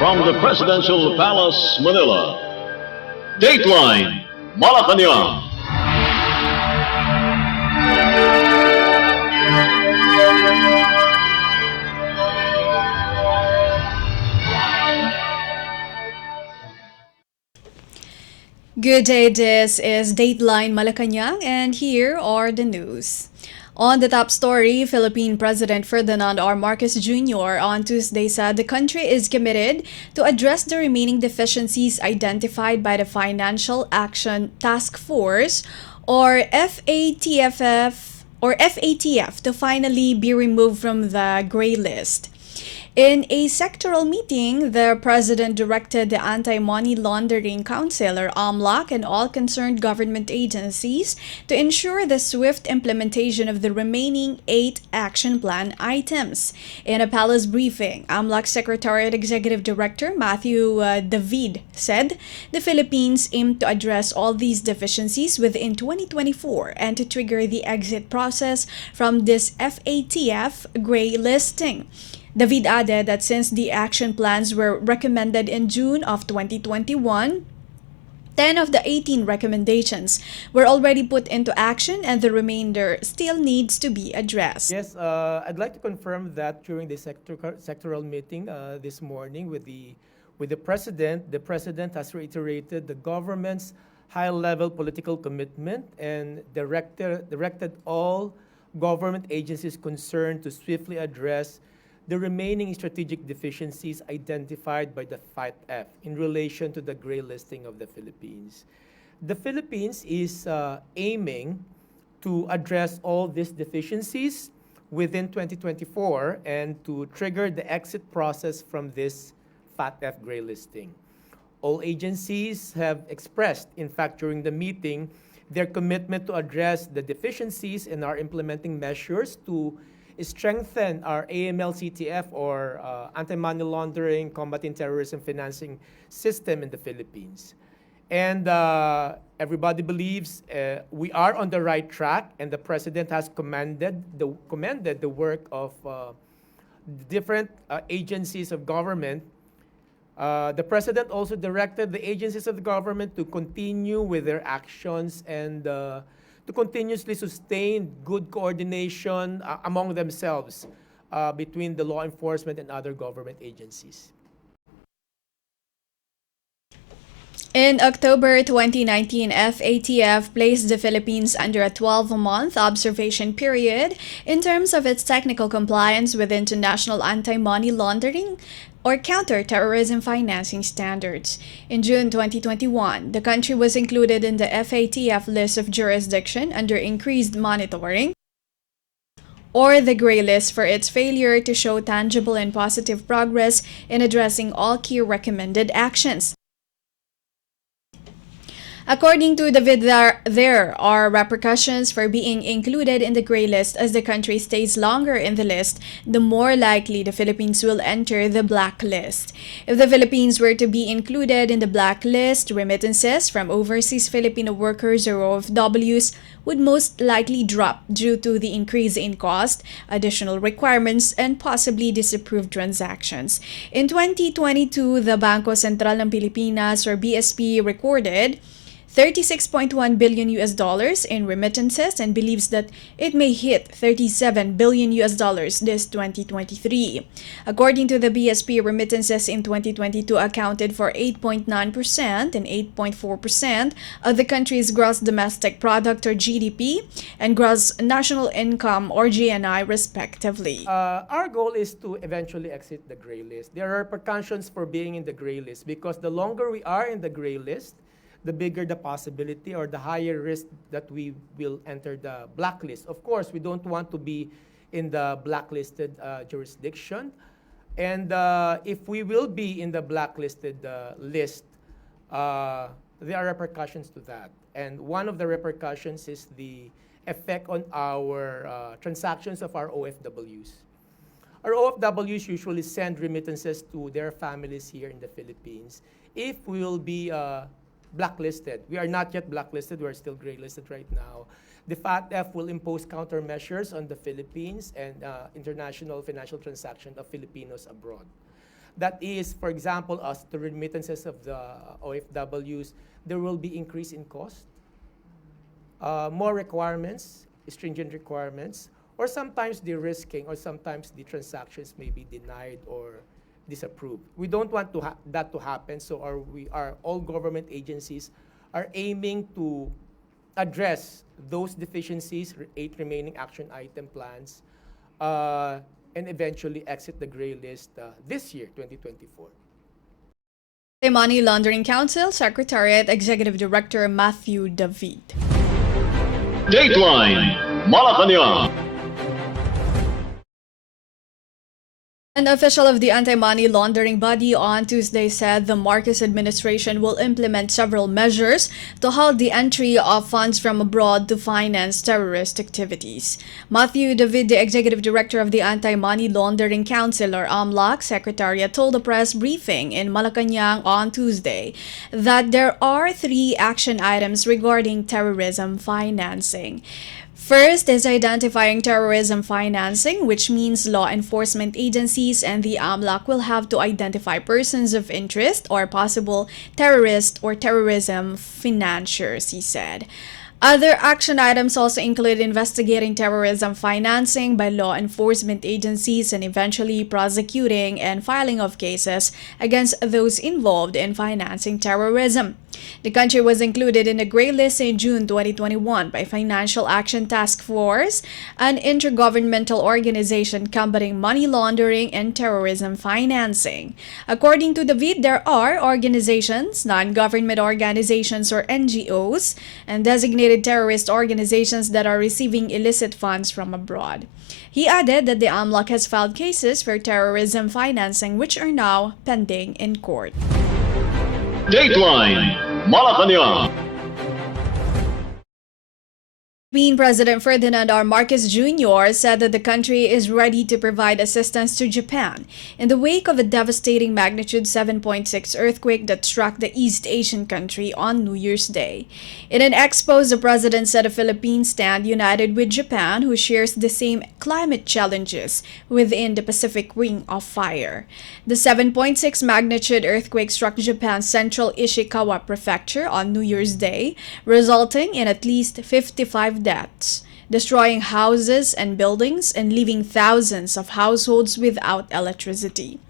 From the Presidential Palace, Manila, Dateline Malacañang. Good day, this is Dateline Malacañang, and here are the news. On the top story, Philippine President Ferdinand R. Marcos Jr. on Tuesday said the country is committed to address the remaining deficiencies identified by the Financial Action Task Force, or FATF, to finally be removed from the gray list. In a sectoral meeting, the president directed the Anti-Money Laundering Council, or AMLAC, and all concerned government agencies to ensure the swift implementation of the remaining 8 action plan items. In a palace briefing, AMLAC Secretariat Executive Director Matthew David said the Philippines aim to address all these deficiencies within 2024 and to trigger the exit process from this FATF gray listing. David added that since the action plans were recommended in June of 2021, 10 of the 18 recommendations were already put into action and the remainder still needs to be addressed. Yes, I'd like to confirm that during the sectoral meeting this morning with the president has reiterated the government's high-level political commitment and directed all government agencies concerned to swiftly address the remaining strategic deficiencies identified by the FATF in relation to the gray listing of the Philippines. The Philippines is aiming to address all these deficiencies within 2024 and to trigger the exit process from this FATF gray listing. All agencies have expressed, in fact, during the meeting, their commitment to address the deficiencies and are implementing measures to strengthen our AML-CTF, or anti-money laundering, combating terrorism financing system in the Philippines. And everybody believes we are on the right track, and the president has commended the work of different agencies of government. The president also directed the agencies of the government to continue with their actions and to continuously sustain good coordination among themselves between the law enforcement and other government agencies. In October 2019, FATF placed the Philippines under a 12-month observation period in terms of its technical compliance with international anti-money laundering or counter-terrorism financing standards. In June 2021, the country was included in the FATF list of jurisdiction under increased monitoring, or the gray list, for its failure to show tangible and positive progress in addressing all key recommended actions. According to David, there are repercussions for being included in the gray list. As the country stays longer in the list, the more likely the Philippines will enter the black list. If the Philippines were to be included in the black list, remittances from overseas Filipino workers, or OFWs, would most likely drop due to the increase in cost, additional requirements, and possibly disapproved transactions. In 2022, the Bangko Sentral ng Pilipinas, or BSP, recorded $36.1 billion in remittances and believes that it may hit $37 billion this 2023. According to the BSP, remittances in 2022 accounted for 8.9% and 8.4% of the country's gross domestic product, or GDP, and gross national income, or GNI, respectively. Our goal is to eventually exit the gray list. There are repercussions for being in the gray list because the longer we are in the gray list, the bigger the possibility or the higher risk that we will enter the blacklist. Of course, we don't want to be in the blacklisted jurisdiction. And if we will be in the blacklisted list, there are repercussions to that. And one of the repercussions is the effect on our transactions of our OFWs. Our OFWs usually send remittances to their families here in the Philippines. If we will be blacklisted. We are not yet blacklisted. We are still gray-listed right now. The FATF will impose countermeasures on the Philippines and international financial transaction of Filipinos abroad. That is, for example, as the remittances of the OFWs, there will be increase in cost, more requirements, stringent requirements, or sometimes de-risking, or sometimes the transactions may be denied or disapproved. We don't want that to happen, so all government agencies are aiming to address those deficiencies, 8 remaining action item plans, and eventually exit the gray list this year, 2024. The Money Laundering Council Secretariat Executive Director Matthew David. Dateline Malacañang. An official of the anti-money laundering body on Tuesday said the Marcos administration will implement several measures to halt the entry of funds from abroad to finance terrorist activities. Matthew David, the executive director of the Anti-Money Laundering Council, or AMLAC Secretariat, told a press briefing in Malacañang on Tuesday that there are 3 action items regarding terrorism financing. First is identifying terrorism financing, which means law enforcement agencies and the AMLAC will have to identify persons of interest or possible terrorist or terrorism financiers, he said. Other action items also include investigating terrorism financing by law enforcement agencies and eventually prosecuting and filing of cases against those involved in financing terrorism. The country was included in the gray list in June 2021 by Financial Action Task Force, an intergovernmental organization combating money laundering and terrorism financing. According to David, there are organizations, non-government organizations or NGOs, and designated terrorist organizations that are receiving illicit funds from abroad. He added that the AMLAC has filed cases for terrorism financing which are now pending in court. Dateline Malacañang. Philippine President Ferdinand R. Marcos Jr. said that the country is ready to provide assistance to Japan in the wake of a devastating magnitude 7.6 earthquake that struck the East Asian country on New Year's Day. In an expose, the president said the Philippines stand united with Japan, who shares the same climate challenges within the Pacific Ring of Fire. The 7.6 magnitude earthquake struck Japan's central Ishikawa prefecture on New Year's Day, resulting in at least 55 deaths, destroying houses and buildings and leaving thousands of households without electricity.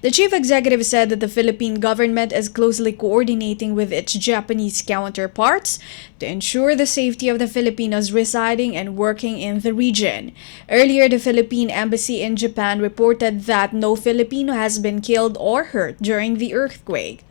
The chief executive said that the Philippine government is closely coordinating with its Japanese counterparts to ensure the safety of the Filipinos residing and working in the region. Earlier, the Philippine Embassy in Japan reported that no Filipino has been killed or hurt during the earthquake.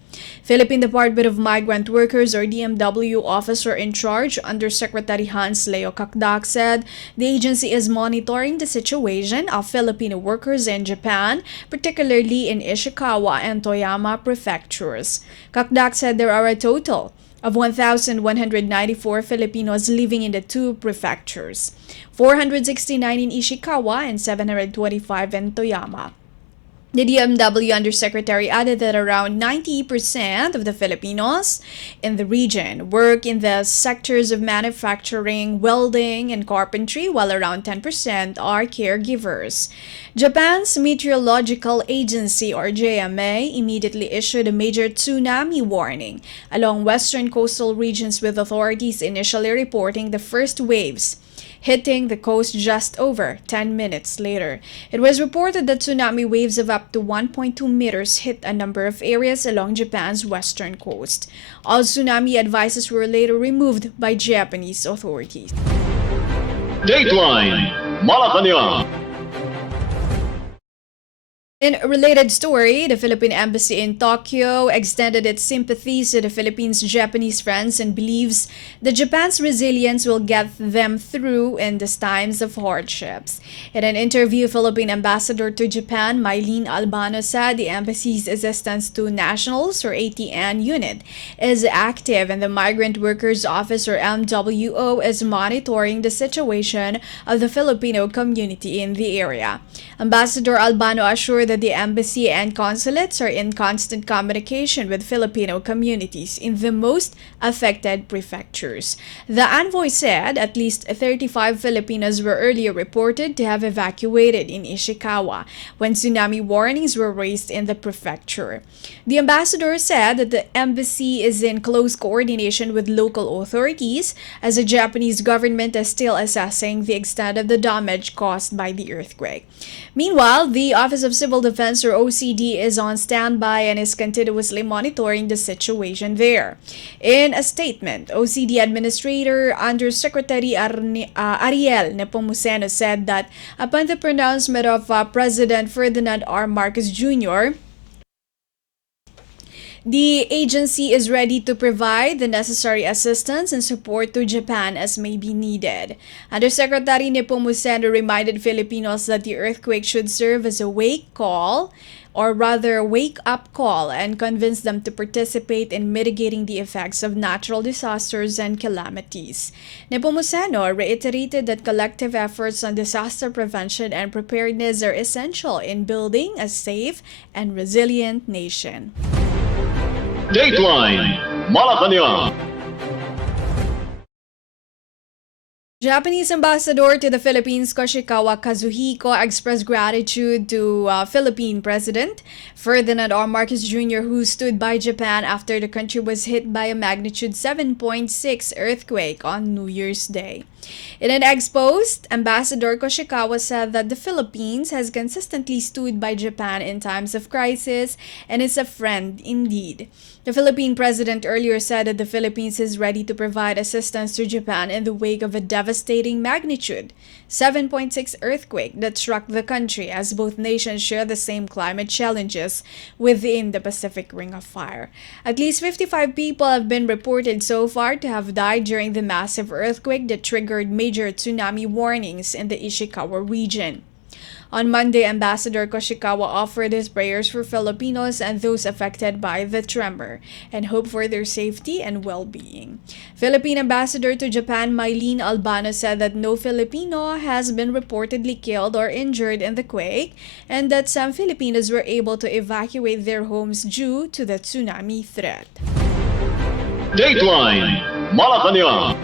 Philippine Department of Migrant Workers or DMW officer in charge, Undersecretary Hans Leo Kakdak, said the agency is monitoring the situation of Filipino workers in Japan, particularly in Ishikawa and Toyama prefectures. Kakdak said there are a total of 1,194 Filipinos living in the 2 prefectures, 469 in Ishikawa and 725 in Toyama. The DMW Undersecretary added that around 90% of the Filipinos in the region work in the sectors of manufacturing, welding, and carpentry, while around 10% are caregivers. Japan's Meteorological Agency, or JMA, immediately issued a major tsunami warning along western coastal regions, with authorities initially reporting the first waves hitting the coast just over 10 minutes later. It was reported that tsunami waves of up to 1.2 meters hit a number of areas along Japan's western coast. All tsunami advices were later removed by Japanese authorities. Dateline Malacañang. In a related story, the Philippine Embassy in Tokyo extended its sympathies to the Philippines' Japanese friends and believes that Japan's resilience will get them through in these times of hardships. In an interview, Philippine Ambassador to Japan, Mylene Albano, said the embassy's assistance to nationals, or ATN unit, is active, and the Migrant Workers Office, or MWO, is monitoring the situation of the Filipino community in the area. Ambassador Albano assured that the embassy and consulates are in constant communication with Filipino communities in the most affected prefectures. The envoy said at least 35 Filipinos were earlier reported to have evacuated in Ishikawa when tsunami warnings were raised in the prefecture. The ambassador said that the embassy is in close coordination with local authorities as the Japanese government is still assessing the extent of the damage caused by the earthquake. Meanwhile, the Office of Civil Defense or OCD is on standby and is continuously monitoring the situation there. In a statement, OCD Administrator Undersecretary Ariel Nepomuceno said that upon the pronouncement of President Ferdinand R. Marcos Jr., the agency is ready to provide the necessary assistance and support to Japan as may be needed. Undersecretary Nepomuceno reminded Filipinos that the earthquake should serve as a wake-up call and convince them to participate in mitigating the effects of natural disasters and calamities. Nepomuceno reiterated that collective efforts on disaster prevention and preparedness are essential in building a safe and resilient nation. Dateline Malacañang. Japanese ambassador to the Philippines Koshikawa Kazuhiko expressed gratitude to Philippine President Ferdinand R. Marcos Jr., who stood by Japan after the country was hit by a magnitude 7.6 earthquake on New Year's Day. In an ex-post, Ambassador Koshikawa said that the Philippines has consistently stood by Japan in times of crisis and is a friend indeed. The Philippine president earlier said that the Philippines is ready to provide assistance to Japan in the wake of a devastating magnitude 7.6 earthquake that struck the country, as both nations share the same climate challenges within the Pacific Ring of Fire. At least 55 people have been reported so far to have died during the massive earthquake that triggered major tsunami warnings in the Ishikawa region. On Monday, Ambassador Koshikawa offered his prayers for Filipinos and those affected by the tremor and hope for their safety and well-being. Philippine Ambassador to Japan Mylene Albano said that no Filipino has been reportedly killed or injured in the quake and that some Filipinos were able to evacuate their homes due to the tsunami threat. Dateline Malacañang.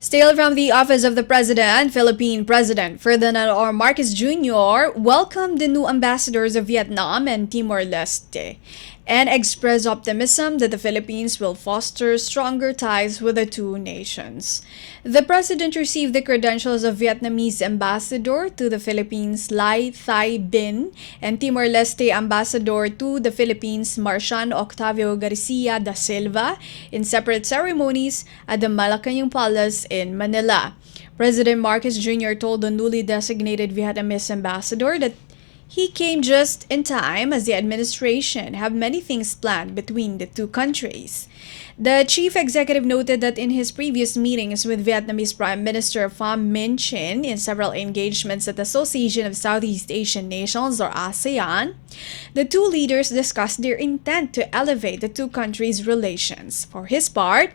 Still from the Office of the President, Philippine President Ferdinand R. Marcos Jr. welcomed the new ambassadors of Vietnam and Timor-Leste and expressed optimism that the Philippines will foster stronger ties with the two nations. The President received the credentials of Vietnamese ambassador to the Philippines Lai Thai Bin and Timor-Leste ambassador to the Philippines Marcian Octavio Garcia da Silva in separate ceremonies at the Malacañang Palace in Manila. President Marcos Jr. told the newly designated Vietnamese ambassador that he came just in time as the administration have many things planned between the two countries. The chief executive noted that in his previous meetings with Vietnamese Prime Minister Pham Minh Chinh in several engagements at the Association of Southeast Asian Nations or ASEAN, the two leaders discussed their intent to elevate the two countries' relations. For his part,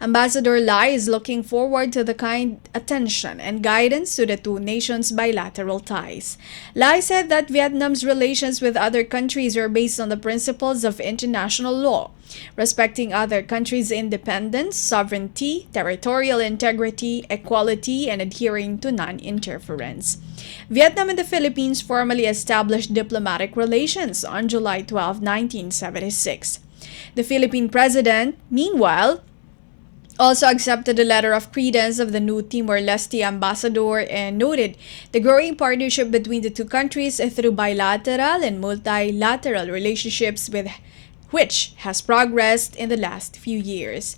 Ambassador Lai is looking forward to the kind attention and guidance to the two nations' bilateral ties. Lai said that Vietnam's relations with other countries are based on the principles of international law, respecting other countries' independence, sovereignty, territorial integrity, equality, and adhering to non-interference. Vietnam and the Philippines formally established diplomatic relations on July 12, 1976. The Philippine president, meanwhile, also accepted the letter of credence of the new Timor-Leste ambassador and noted the growing partnership between the two countries through bilateral and multilateral relationships which has progressed in the last few years.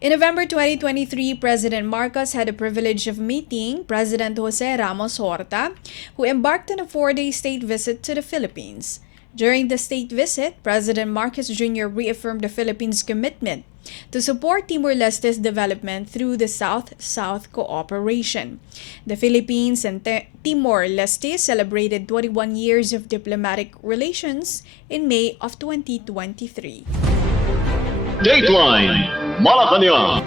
In November 2023, President Marcos had the privilege of meeting President Jose Ramos Horta, who embarked on a 4-day state visit to the Philippines. During the state visit, President Marcos Jr. reaffirmed the Philippines' commitment to support Timor-Leste's development through the South-South cooperation. The Philippines and Timor-Leste celebrated 21 years of diplomatic relations in May of 2023. Dateline Malacañang.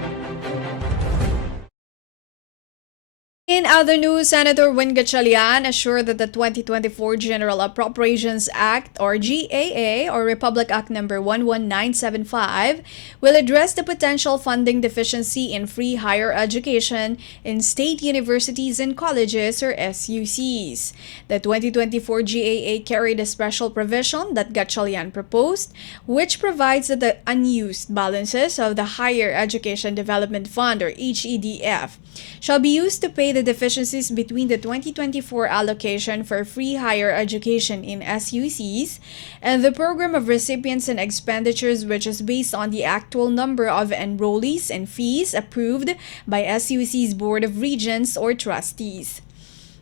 In other news, Senator Win Gatchalian assured that the 2024 General Appropriations Act, or GAA, or Republic Act number 11975, will address the potential funding deficiency in free higher education in state universities and colleges, or SUCs. The 2024 GAA carried a special provision that Gatchalian proposed, which provides that the unused balances of the Higher Education Development Fund, or HEDF, shall be used to pay the deficiencies between the 2024 allocation for free higher education in SUCs and the program of recipients and expenditures, which is based on the actual number of enrollees and fees approved by SUC's Board of Regents or trustees.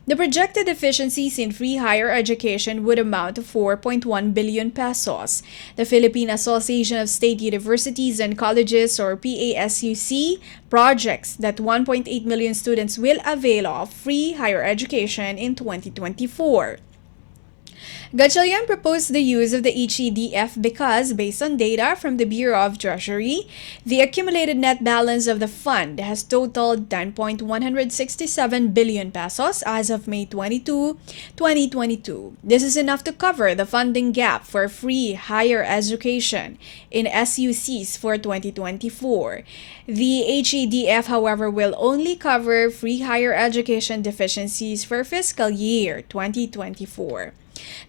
The projected deficiencies in free higher education would amount to 4.1 billion pesos. The Philippine Association of State Universities and Colleges, or PASUC, projects that 1.8 million students will avail of free higher education in 2024. Gatchalian proposed the use of the HEDF because, based on data from the Bureau of Treasury, the accumulated net balance of the fund has totaled 10.167 billion pesos as of May 22, 2022. This is enough to cover the funding gap for free higher education in SUCs for 2024. The HEDF, however, will only cover free higher education deficiencies for fiscal year 2024.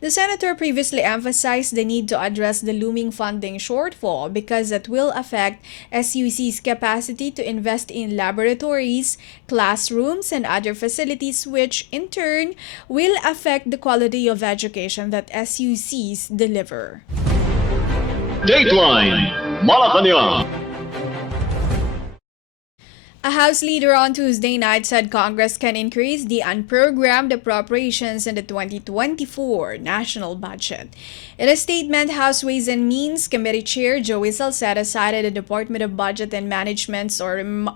The senator previously emphasized the need to address the looming funding shortfall because it will affect SUC's capacity to invest in laboratories, classrooms, and other facilities, which in turn will affect the quality of education that SUCs deliver. Dateline Malacañang. A House leader on Tuesday night said Congress can increase the unprogrammed appropriations in the 2024 national budget. In a statement, House Ways and Means Committee Chair Joey Salceda cited the Department of Budget and Management's DBM's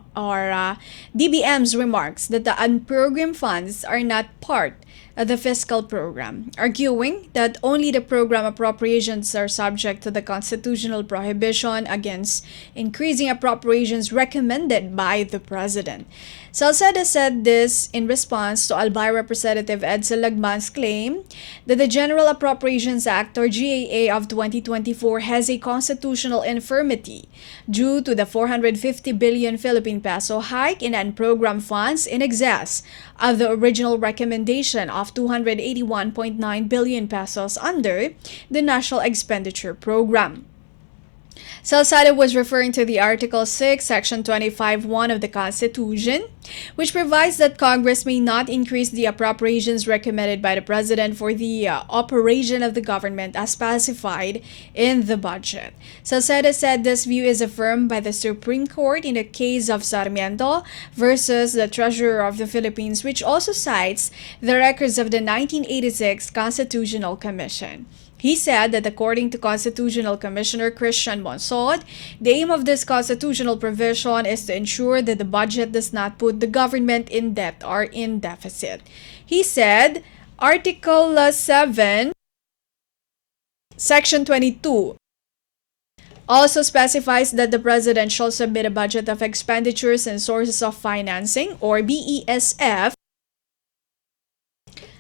remarks that the unprogrammed funds are not part the fiscal program, arguing that only the program appropriations are subject to the constitutional prohibition against increasing appropriations recommended by the President. Salceda said this in response to Albay Representative Edsel Lagman's claim that the General Appropriations Act, or GAA, of 2024 has a constitutional infirmity due to the 450 billion Philippine peso hike in unprogrammed funds in excess of the original recommendation of 281.9 billion pesos under the National Expenditure Program. Salceda was referring to the Article 6, Section 25(1) of the Constitution, which provides that Congress may not increase the appropriations recommended by the President for the operation of the government as specified in the budget. Salceda said this view is affirmed by the Supreme Court in the case of Sarmiento versus the Treasurer of the Philippines, which also cites the records of the 1986 Constitutional Commission. He said that according to Constitutional Commissioner Christian Monsod, the aim of this constitutional provision is to ensure that the budget does not put the government in debt or in deficit. He said, Article 7, Section 22 also specifies that the President shall submit a budget of expenditures and sources of financing, or BESF,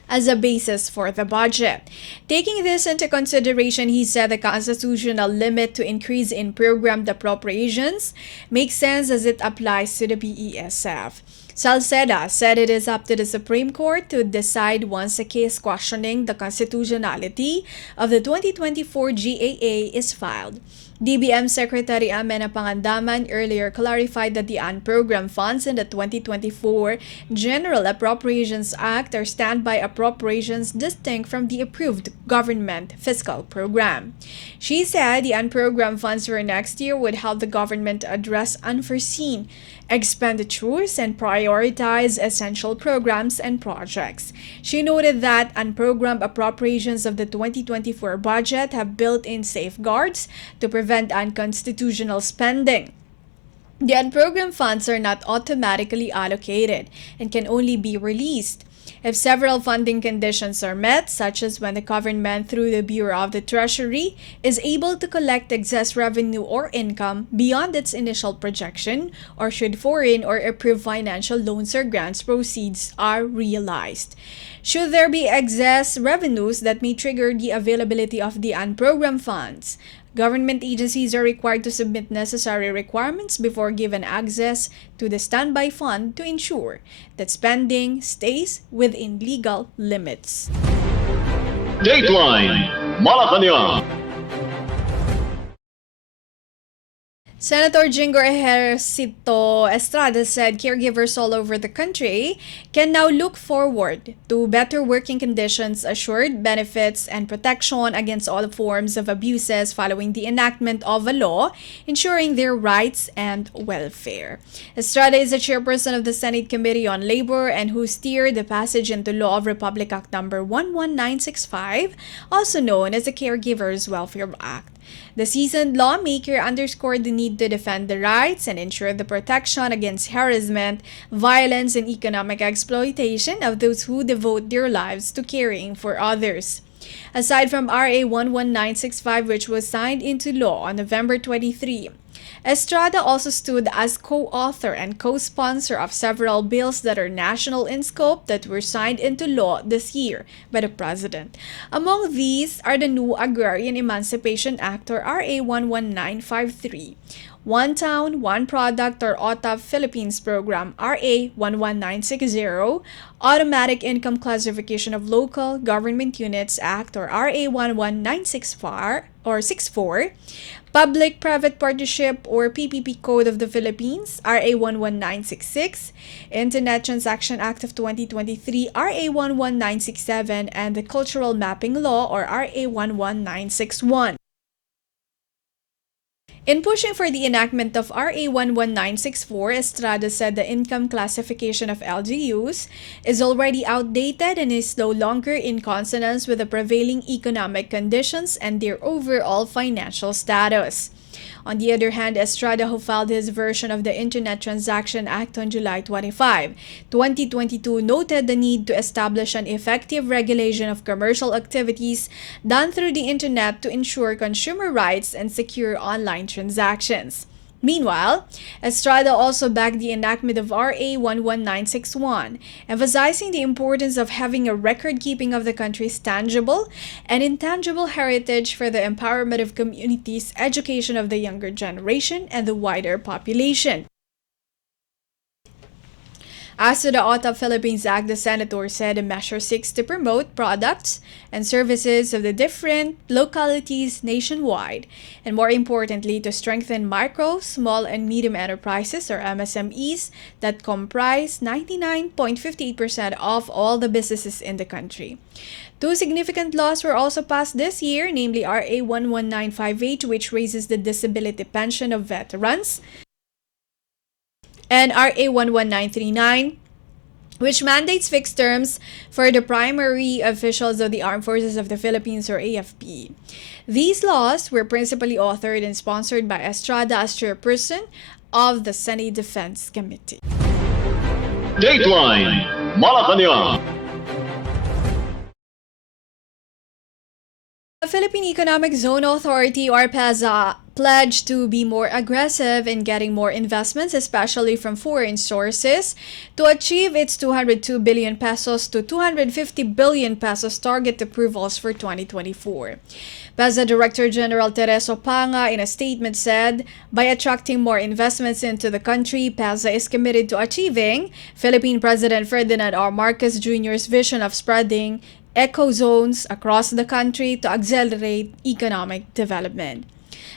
as a basis for the budget. Taking this into consideration, he said the constitutional limit to increase in programmed appropriations makes sense as it applies to the BESF. Salceda said it is up to the Supreme Court to decide once a case questioning the constitutionality of the 2024 GAA is filed. DBM Secretary Amena Pangandaman earlier clarified that the unprogrammed funds in the 2024 General Appropriations Act are standby appropriations distinct from the approved government fiscal program. She said the unprogrammed funds for next year would help the government address unforeseen expenditures and prioritize essential programs and projects. She noted that unprogrammed appropriations of the 2024 budget have built-in safeguards to prevent unconstitutional spending. The unprogrammed funds are not automatically allocated and can only be released If several funding conditions are met, such as when the government through the Bureau of the Treasury is able to collect excess revenue or income beyond its initial projection, or should foreign or approved financial loans or grants proceeds are realized. Should there be excess revenues that may trigger the availability of the unprogrammed funds, government agencies are required to submit necessary requirements before given access to the standby fund to ensure that spending stays within legal limits. Dateline Malacañang. Senator Jingo Ejercito Estrada said caregivers all over the country can now look forward to better working conditions, assured benefits, and protection against all forms of abuses following the enactment of a law ensuring their rights and welfare. Estrada is the chairperson of the Senate Committee on Labor and who steered the passage into law of Republic Act No. 11965, also known as the Caregivers Welfare Act. The seasoned lawmaker underscored the need to defend the rights and ensure the protection against harassment, violence, and economic exploitation of those who devote their lives to caring for others. Aside from RA 11965, which was signed into law on November 23, Estrada also stood as co-author and co-sponsor of several bills that are national in scope that were signed into law this year by the President. Among these are the new Agrarian Emancipation Act or RA 11953, One Town, One Product or OTAP Philippines Program RA 11960, Automatic Income Classification of Local Government Units Act or RA 11964 or 64, Public-Private Partnership or PPP Code of the Philippines, RA 11966, Internet Transaction Act of 2023, RA 11967, and the Cultural Mapping Law or RA 11961. In pushing for the enactment of RA 11964, Estrada said the income classification of LGUs is already outdated and is no longer in consonance with the prevailing economic conditions and their overall financial status. On the other hand, Estrada, who filed his version of the Internet Transaction Act on July 25, 2022, noted the need to establish an effective regulation of commercial activities done through the Internet to ensure consumer rights and secure online transactions. Meanwhile, Estrada also backed the enactment of RA 11961, emphasizing the importance of having a record-keeping of the country's tangible and intangible heritage for the empowerment of communities, education of the younger generation, and the wider population. As to the OTAP Philippines Act, the senator said the measure seeks to promote products and services of the different localities nationwide, and more importantly, to strengthen micro, small, and medium enterprises or MSMEs that comprise 99.58% of all the businesses in the country. Two significant laws were also passed this year, namely RA 11958, which raises the disability pension of veterans, and RA 11939, which mandates fixed terms for the primary officials of the Armed Forces of the Philippines or AFP. These laws were principally authored and sponsored by Estrada as chairperson of the Senate Defense Committee. Dateline Malacañang. The Philippine Economic Zone Authority or PEZA pledged to be more aggressive in getting more investments, especially from foreign sources, to achieve its 202 billion pesos to 250 billion pesos target approvals for 2024. PEZA Director General Tereso Panga in a statement said, by attracting more investments into the country, PEZA is committed to achieving Philippine President Ferdinand R. Marcos Jr.'s vision of spreading eco-zones across the country to accelerate economic development.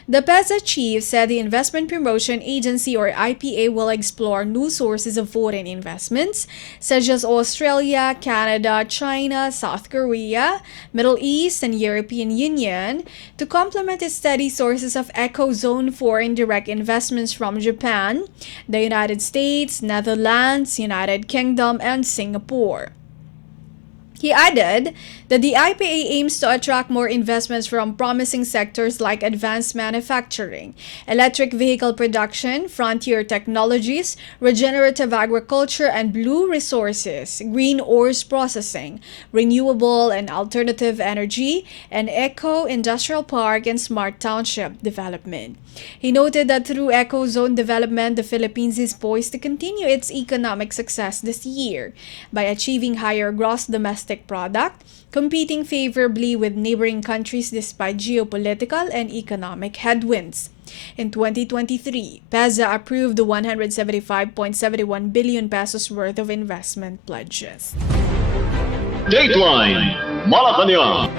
The PEZA chief said the Investment Promotion Agency or IPA will explore new sources of foreign investments such as Australia, Canada, China, South Korea, Middle East, and European Union to complement its steady sources of eco-zone foreign direct investments from Japan, the United States, Netherlands, United Kingdom, and Singapore. He added that the IPA aims to attract more investments from promising sectors like advanced manufacturing, electric vehicle production, frontier technologies, regenerative agriculture and blue resources, green ores processing, renewable and alternative energy, and eco-industrial park and smart township development. He noted that through eco-zone development, the Philippines is poised to continue its economic success this year by achieving higher gross domestic product, competing favorably with neighboring countries despite geopolitical and economic headwinds. In 2023, PEZA approved the 175.71 billion pesos worth of investment pledges. Dateline Malacañang.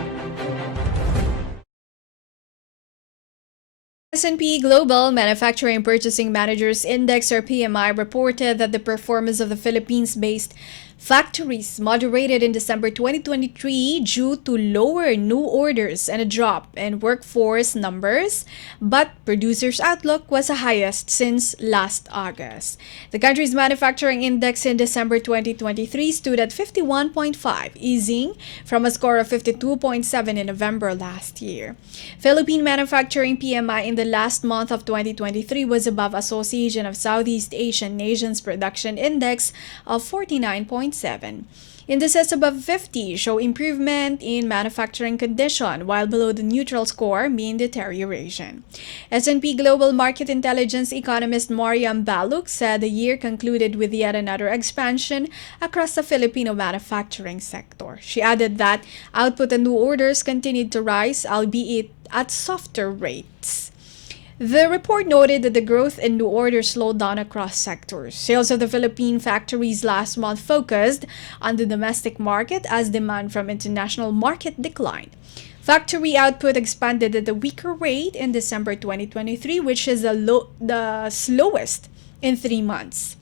S&P Global Manufacturing Purchasing Managers Index or PMI reported that the performance of the Philippines-based factories moderated in December 2023 due to lower new orders and a drop in workforce numbers, but producers' outlook was the highest since last August. The country's manufacturing index in December 2023 stood at 51.5, easing from a score of 52.7 in November last year. Philippine manufacturing PMI in the last month of 2023 was above Association of Southeast Asian Nations Production Index of 49.7. Indices above 50 show improvement in manufacturing condition, while below the neutral score mean deterioration. S&P Global Market Intelligence economist Mariam Baluk said the year concluded with yet another expansion across the Filipino manufacturing sector. She added that output and new orders continued to rise, albeit at softer rates. The report noted that the growth in new orders slowed down across sectors. Sales of the Philippine factories last month focused on the domestic market as demand from international market declined. Factory output expanded at a weaker rate in December 2023, which is the slowest in 3 months.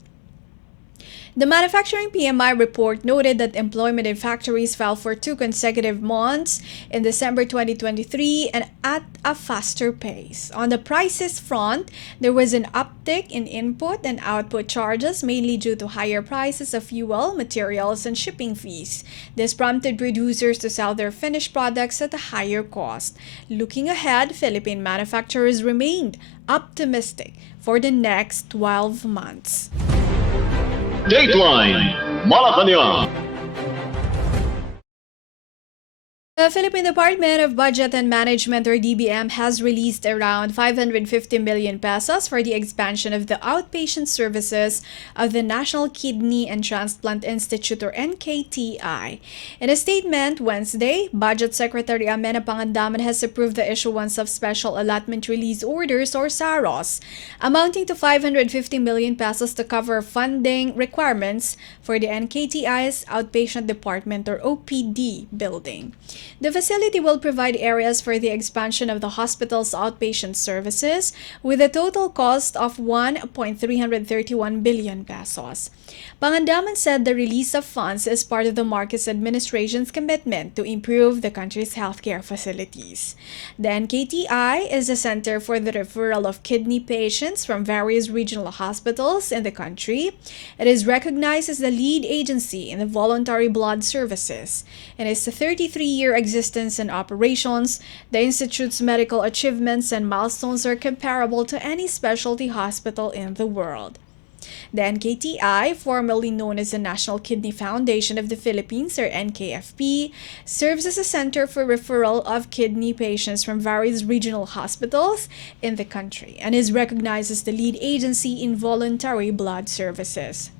The manufacturing PMI report noted that employment in factories fell for 2 consecutive months in December 2023 and at a faster pace. On the prices front, there was an uptick in input and output charges, mainly due to higher prices of fuel, materials, and shipping fees. This prompted producers to sell their finished products at a higher cost. Looking ahead, Philippine manufacturers remained optimistic for the next 12 months. Dateline Malacañang. The Philippine Department of Budget and Management or DBM has released around 550 million pesos for the expansion of the outpatient services of the National Kidney and Transplant Institute or NKTI. In a statement Wednesday, Budget Secretary Amena Pangandaman has approved the issuance of Special Allotment Release Orders or SAROs amounting to 550 million pesos to cover funding requirements for the NKTI's Outpatient Department or OPD building. The facility will provide areas for the expansion of the hospital's outpatient services with a total cost of 1.331 billion pesos. Pangandaman said the release of funds is part of the Marcos administration's commitment to improve the country's healthcare facilities. The NKTI is a center for the referral of kidney patients from various regional hospitals in the country. It is recognized as the lead agency in the voluntary blood services. In its 33-year existence and operations, the Institute's medical achievements and milestones are comparable to any specialty hospital in the world. The NKTI, formerly known as the National Kidney Foundation of the Philippines or NKFP, serves as a center for referral of kidney patients from various regional hospitals in the country and is recognized as the lead agency in voluntary blood services.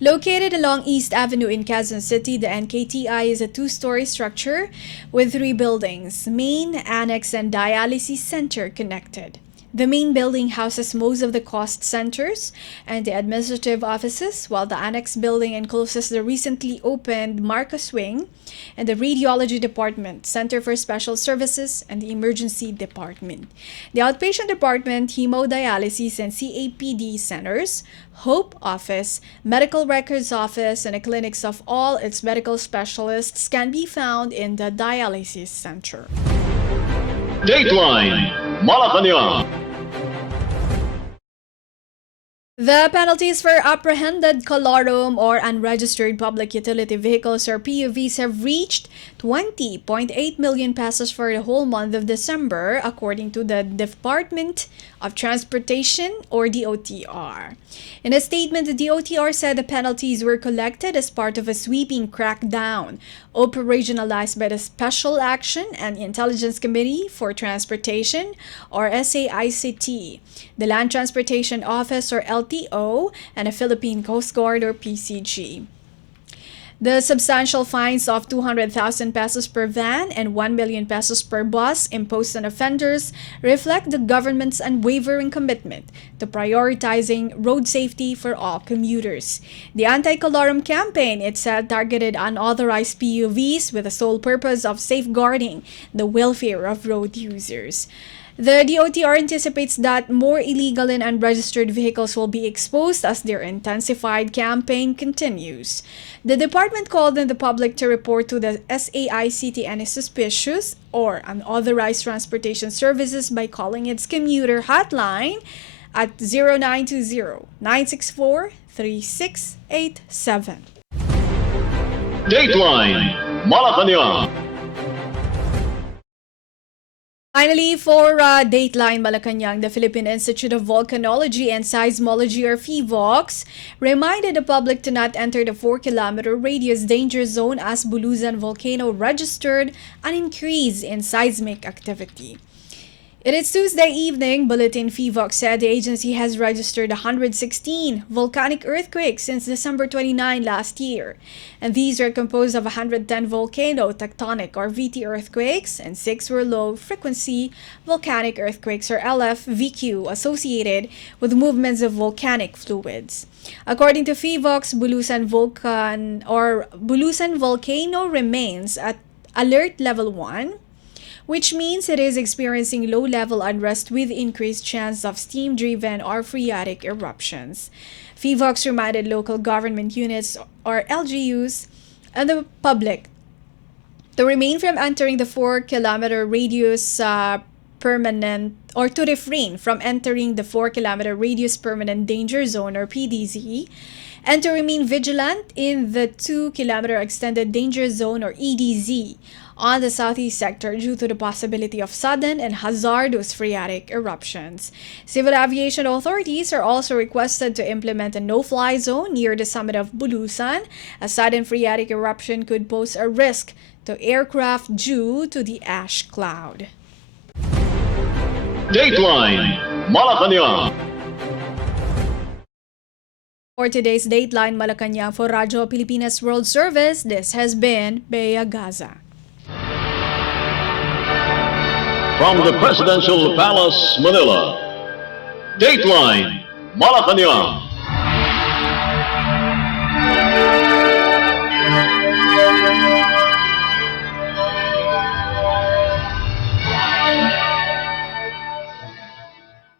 Located along East Avenue in Quezon City, the NKTI is a 2-story structure with 3 buildings, main, annex, and dialysis center connected. The main building houses most of the cost centers and the administrative offices, while the annex building encloses the recently opened Marcos Wing and the Radiology Department, Center for Special Services, and the Emergency Department. The Outpatient Department, Hemodialysis and CAPD Centers, Hope Office, Medical Records Office, and the clinics of all its medical specialists can be found in the Dialysis Center. Dateline Malacañang. The penalties for apprehended colorum or unregistered public utility vehicles or PUVs have reached 20.8 million pesos for the whole month of December, according to the Department of Transportation or DOTR. In a statement, the DOTR said the penalties were collected as part of a sweeping crackdown operationalized by the Special Action and Intelligence Committee for Transportation or SAICT, the Land Transportation Office or LTO, and the Philippine Coast Guard or PCG. The substantial fines of 200,000 pesos per van and 1 million pesos per bus imposed on offenders reflect the government's unwavering commitment to prioritizing road safety for all commuters. The anti-colorum campaign, it said, targeted unauthorized PUVs with the sole purpose of safeguarding the welfare of road users. The DOTR anticipates that more illegal and unregistered vehicles will be exposed as their intensified campaign continues. The department called on the public to report to the SAICT any suspicious or unauthorized transportation services by calling its commuter hotline at 0920-964-3687. Dateline Malacañang. Finally, for Dateline Malacañang, the Philippine Institute of Volcanology and Seismology or PHIVOLCS reminded the public to not enter the 4-kilometer radius danger zone as Bulusan volcano registered an increase in seismic activity. In its Tuesday evening bulletin, PHIVOLCS said the agency has registered 116 volcanic earthquakes since December 29 last year, and these are composed of 110 volcano tectonic or VT earthquakes and 6 were low-frequency volcanic earthquakes or LFVQ associated with movements of volcanic fluids. According to PHIVOLCS, Bulusan volcano remains at alert level 1, which means it is experiencing low-level unrest with increased chance of steam-driven or phreatic eruptions. PHIVOLCS reminded local government units or LGUs and the public to refrain from entering the 4-kilometer radius permanent danger zone or PDZ, and to remain vigilant in the 2-kilometer extended danger zone or EDZ on the southeast sector due to the possibility of sudden and hazardous phreatic eruptions. Civil aviation authorities are also requested to implement a no-fly zone near the summit of Bulusan. A sudden phreatic eruption could pose a risk to aircraft due to the ash cloud. Dateline Malacañang. For today's Dateline Malacañang for Radyo Pilipinas World Service, this has been Bea Gaza. From the Presidential Palace, Manila, Dateline Malacañang.